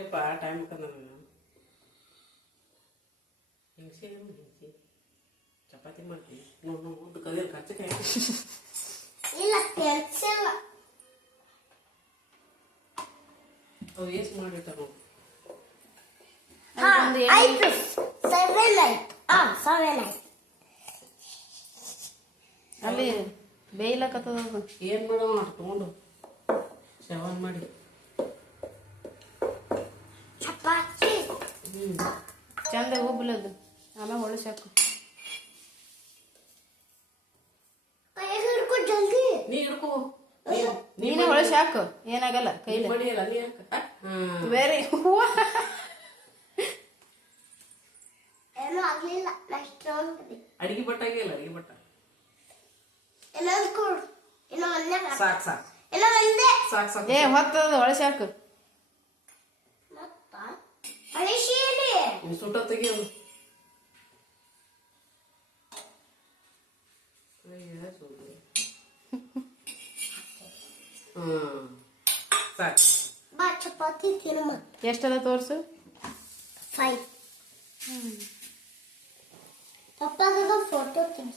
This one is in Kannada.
ಏಪ್ಪ ಟೈಮ್ ಕದ ಹಿಂಸೆ ಹಿಂಸೆ ಚಪಾತಿ ಮಾಡ್ತೀನಿ ನೋಡು ಉದ್ದು ಕದಿಯಲ್ ಕಚ್ಚಕಾಯಿ ಇಲ್ಲ ಕೆಲ್ಸಿಲ್ಲ ಅವು ಎಷ್ಟು ಮಾಡಿರ್ತಾರ ನೋಡು ಆಯ್ತು 7 ಆಯ್ತು 7 ಆಯ್ತು ಅಲ್ಲಿ ಬೇಯ್ಲಕತ್ತದ ಏನು ಮಾಡೋಣ ಅಷ್ಟು ತೊಗೊಂಡು ಶವನ್ ಮಾಡಿ ಚಪಾತಿ ಚಂದ ಉಬ್ಲದು ಆಮೇಲೆ ಹೊಳಸಿ ಹಾಕು ಕೈ ಹಿಡ್ಕೊ ಜಲ್ದಿ ನೀ ಹಿಡ್ಕೋ ನೀನೇ ಹೊಳಸಿ ಹಾಕು ಏನಾಗಲ್ಲ ಕೈಲಿ ಬಡಿಯಲ್ಲ ನೀ ಹಾಕ ಬೇರೆ ಏನೂ ಆಗ್ಲಿಲ್ಲ ನೆಕ್ಸ್ಟ್ ರೌಂಡ್ ಅಡಿಗೆ ಬಟ್ಟಾಗಿಲ್ಲ ಅಡಿಗೆ ಬಟ್ಟ ಇನ್ನೊಂದು ಕೊಡು ಇನ್ನೂ ಒಂದೇ ಸಾಕು ಸಾಕು ಇನ್ನೂ ಒಂದೇ ಸಾಕು ಸಾಕು ಏ ಹೊತ್ತದ ಹೊಳಸಿ ಹಾಕು ಮತ್ತ ಅಳಿಶೀಲಿ ನೀನು ಸುಟ್ಟ ತೆಗಿಯೋದು ಸಾಕು ಬಾ ಚಪಾತಿ ತಿನ್ನು ಮತ್ತೆ ಎಷ್ಟದ ತೋರ್ಸು 5 ಪಪ್ಪಾಗ ಫೋಟೋ ತೆಗಿ